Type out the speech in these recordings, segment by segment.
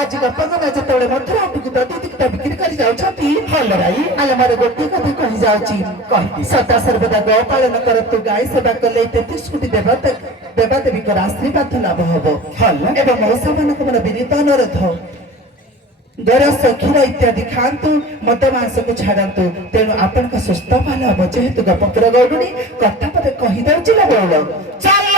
आज गपगनाचे तोड़े मथुर आटुकिता तितिकिता बिक्री करी जाउछती हल राई आले मारे गोटे कथा कहि जाउची कहि सदा सर्वदा गो पालन करतु गाय सेवा कले 33 कोटी देवता देवीकर आशीर्वाद लाभ हबो हल एवं मौसा मानक मन विनीत अनुरोध गरस क्षीर इत्यादि खातु मद मांस को छाड़तु तेणु आपण का सुस्थ भल हम जेहेतु गपपुर गौड़ुणी कथा पद कहि दउची ना बोल चल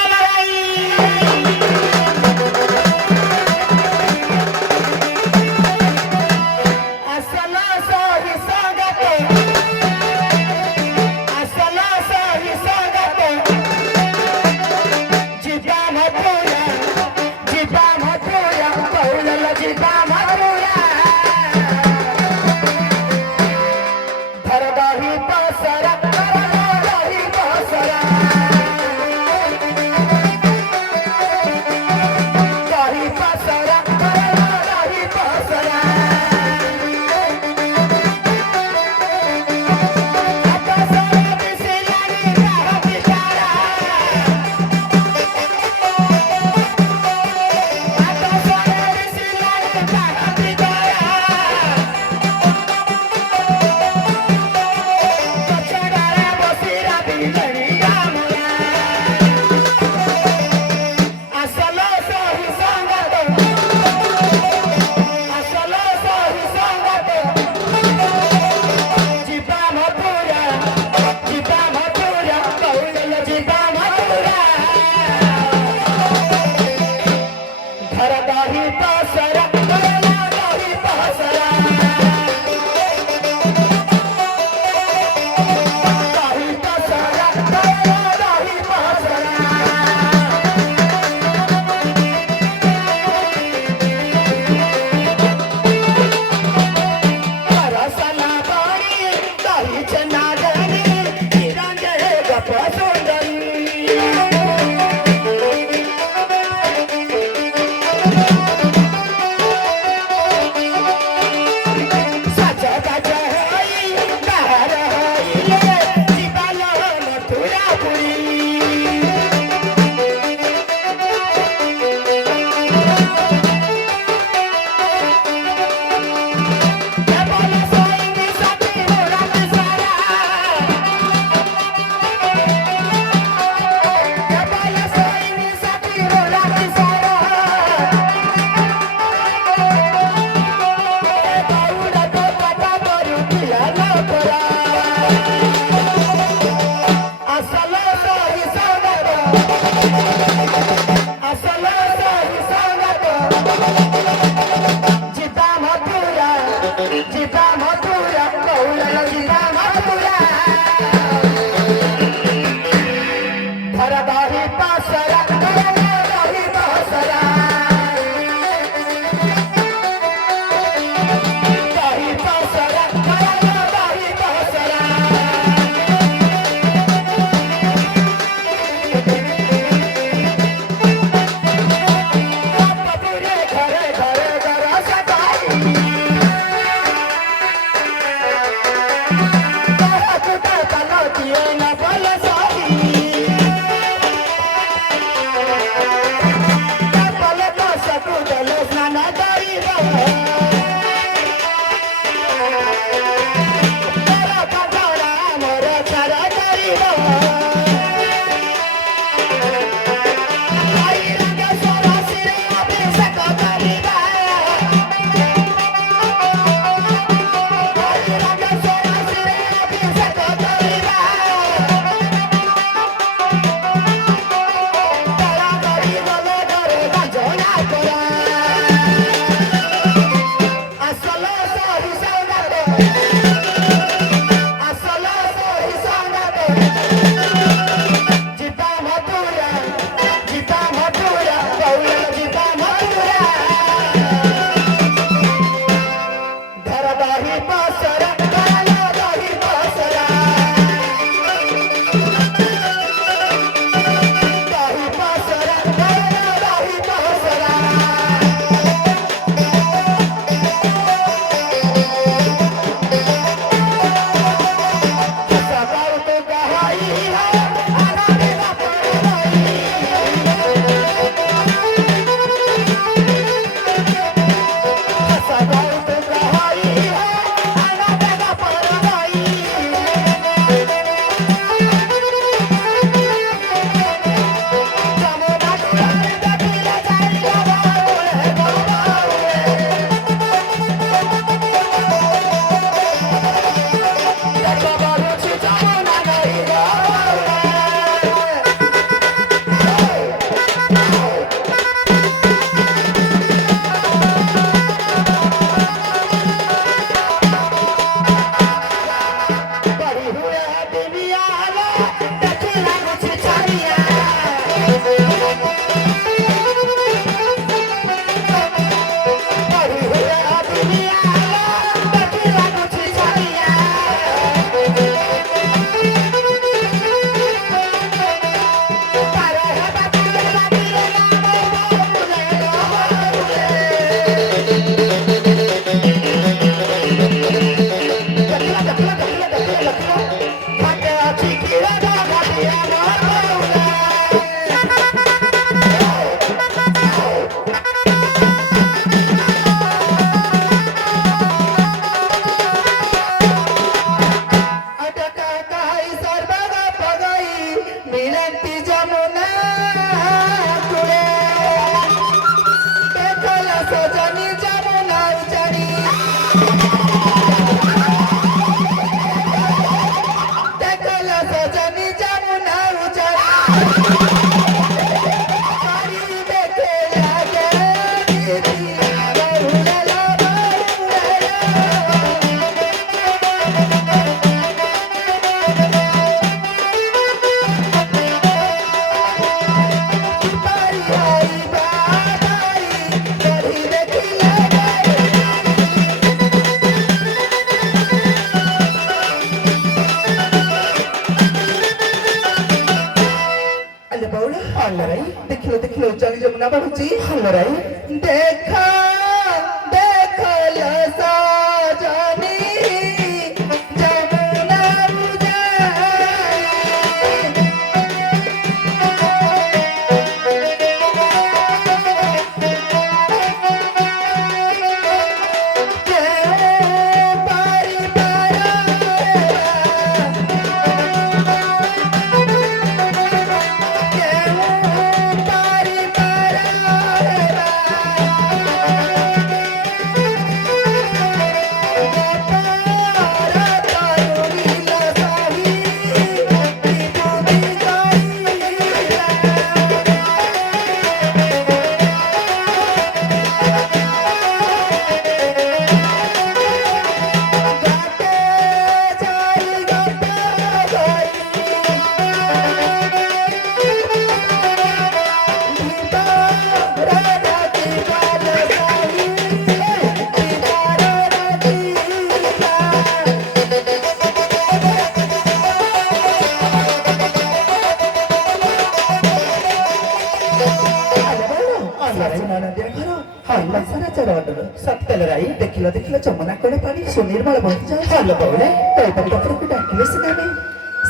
ଦେଖିଲ ଯମୁନା କଳେ ପାଣି ସୁନିର୍ମଳ ବହିଯାଏ ଭଲ ପଉଳେ ତୈବ ପତ୍ରକୁ ଡାକିଲେ ସିନା ଆମେ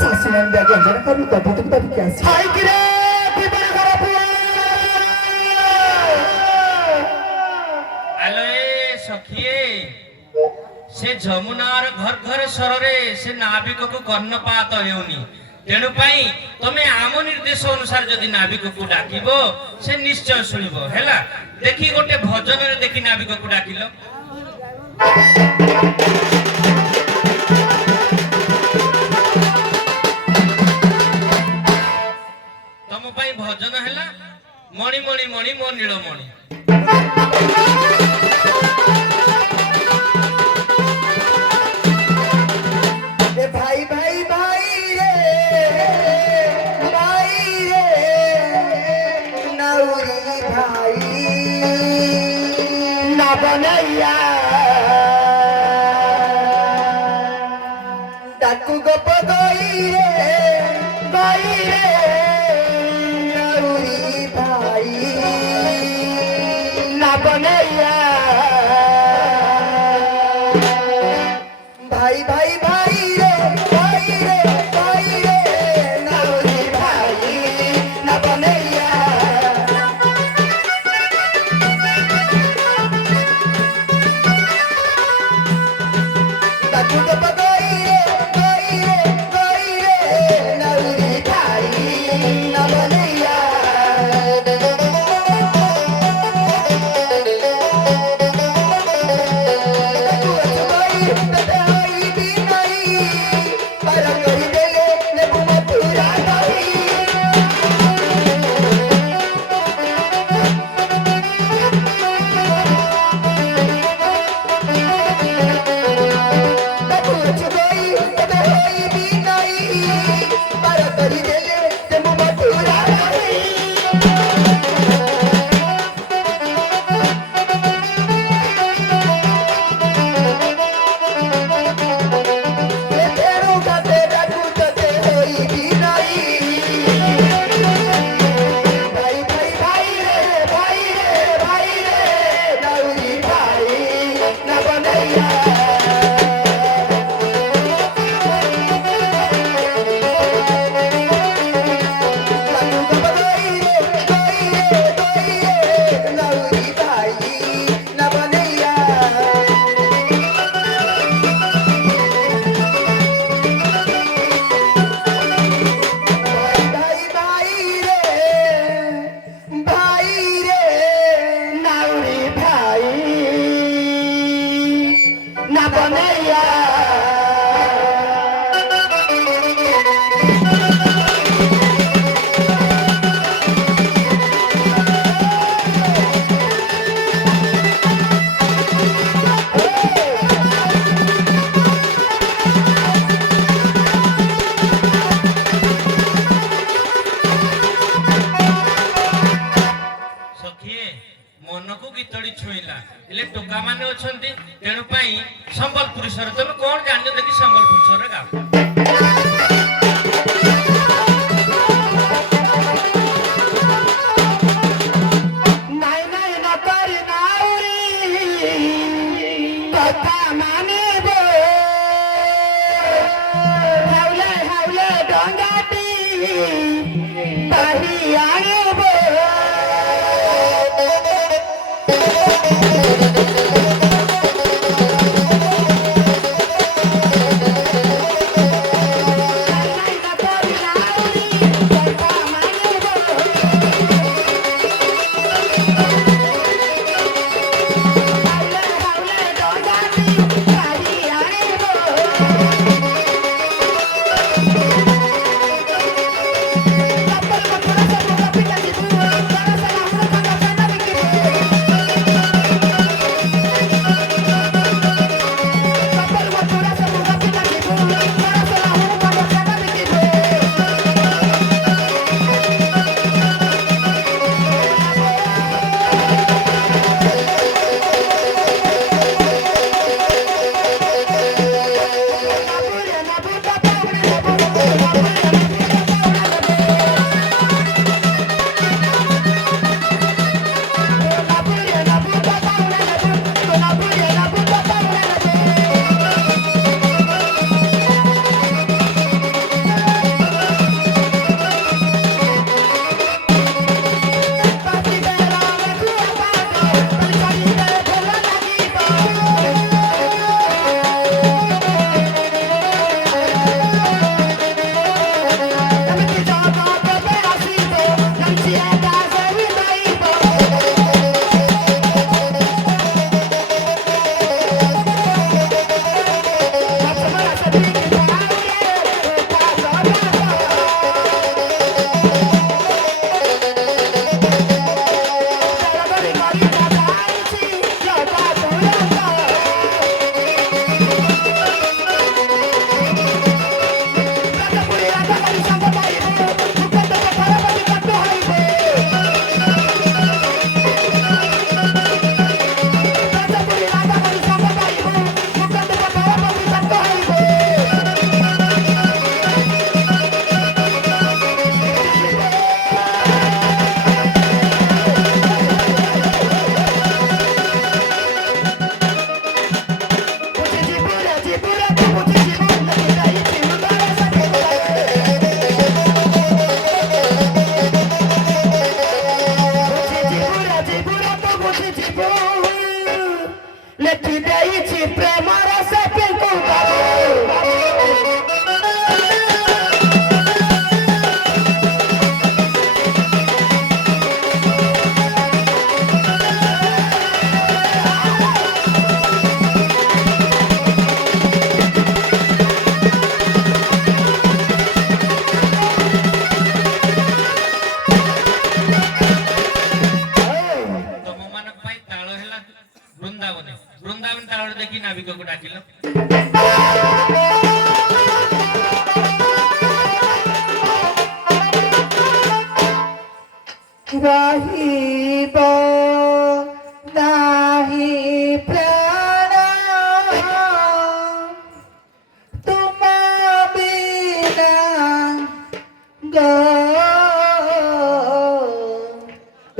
ଶାଶୁମାନେ ଗଞ୍ଜନ କରୁ ଦବୁତକୁ ଧରିକି ଆସି ଆଲୋ ଏ ସଖିଏ ସେ ଯମୁନାର ଘର ଘର ସ୍ୱରରେ ସେ ନାବିକକୁ କର୍ଣ୍ଣପାତ ହେଉନି ତେଣୁ ପାଇଁ ତମେ ଆମ ନିର୍ଦ୍ଦେଶ ଅନୁସାରେ ଯଦି ନାବିକକୁ ଡାକିବ ସେ ନିଶ୍ଚୟ ଶୁଣିବ ହେଲା ଦେଖି ଗୋଟେ ଭଜନରେ ଦେଖି ନାବିକକୁ ଡାକିଲ ତମ ପାଇଁ ଭଜନ ହେଲା ମଣି ମଣି ମଣି ମୋ ନୀଳମଣି ତାକୁ ଗପ ଗଇରେ ଆଉରି ଭାଇ ନା ବନେଇଆ ଭାଇ ଭାଇ ଭାଇ ରେ ନାଉରି ଭାଇ ନା ବନେଇଆ ତାକୁ ଗପ ଗଇରେ ନାଉରି ଭାଇ ନା ବନେଇଆ ତାକୁ ଅଛୁ ଗଇ ତତେ ହଇବି ନାଇ ପାର କରିଦେଲେ ନେବୁ ମଥୁରା ଦହି ତାକୁ ଅଛୁ ଗଇ ତତେ ହଇବି ନାଇ ପାର କରିଦେଲେ ନେବୁ ମଥୁରା ଦହି ତେଣୁ ଗାତେ ଡାକୁ ତତେ ହଇବି ନାଇ ଭାଇ ଭାଇ ଭାଇ ରେ ନାଉରି ଭାଇ ନା ବନେଇଆ ତାକୁ ଗପ ଗଇରେ ନାଉରି ଭାଇ ନା ବନେଇଆ ଭାଇ ରେ ନାଉରି ଭାଇ ନା ବନେଇଆ ସଖିଏ ମନକୁ ଗୀତଟି ଛୁଇଁଲା ହେଲେ ଟୋକା ମାନେ ଅଛନ୍ତି ତେଣୁ ପାଇଁ ସମ୍ବଲପୁରୀ ସ୍ୱର ତମେ କଣ ଜାଣିଛ ଦେଖି ସମ୍ବଲପୁରୀ ସ୍ୱର ଗାଅ ନାଇଁ ନାଇଁ ନ କରି ନାଉରି କଥା ମାନିବ ହାଉଲେ ଡଙ୍ଗାଟି ପାହି ଆଣିବ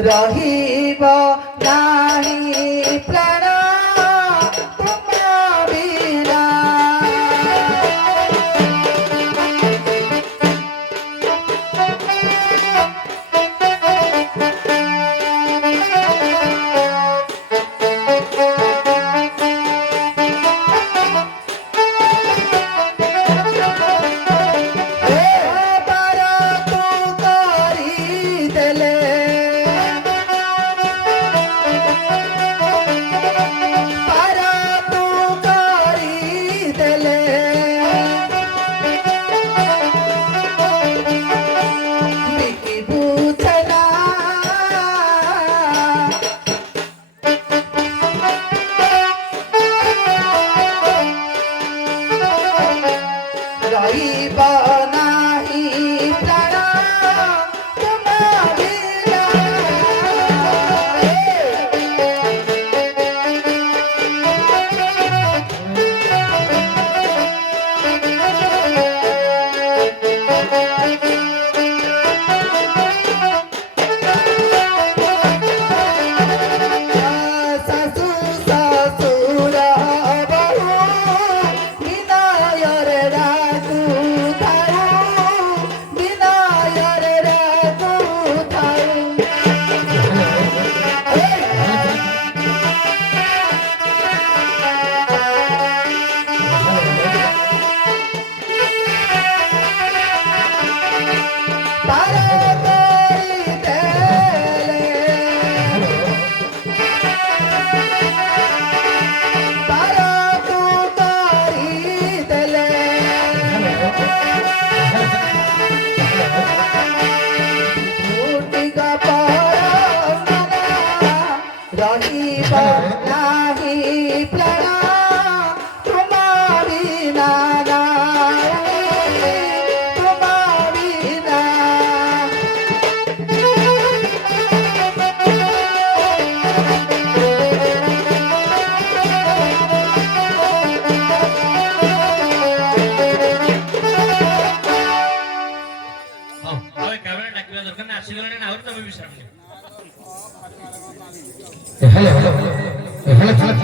ରହିବ ନାହିଁ ପ୍ରାଣ ତୁମ ବିନା। ରହିବ ନାହିଁ ପ୍ରାଣ ତୁମ ବିନା। ଶାଶୁ ଶ୍ୱଶୁର ବହୁ ବିନୟରେ ଡାକୁଥାଉ, ବିନୟରେ ଡାକୁଥାଉ। ପାର କରିଦେଲେ, ପାରକୁ କରିଦେଲେ, ଗୋଟିକ ପରମାନା ରହିବ ନାହିଁ ପ୍ରାଣ ତୁମ ବିନା, ତୁମ ବିନା। ହଉ ଆଉ ଏକାବେଳେ ଡାକିବା ଦରକାର ନା, ଆସିଗଲାଣି ନା ଆହୁରି ତମେ ବିଶ୍ରାମ ନିଅ। hello, hello, hello, hello, hello.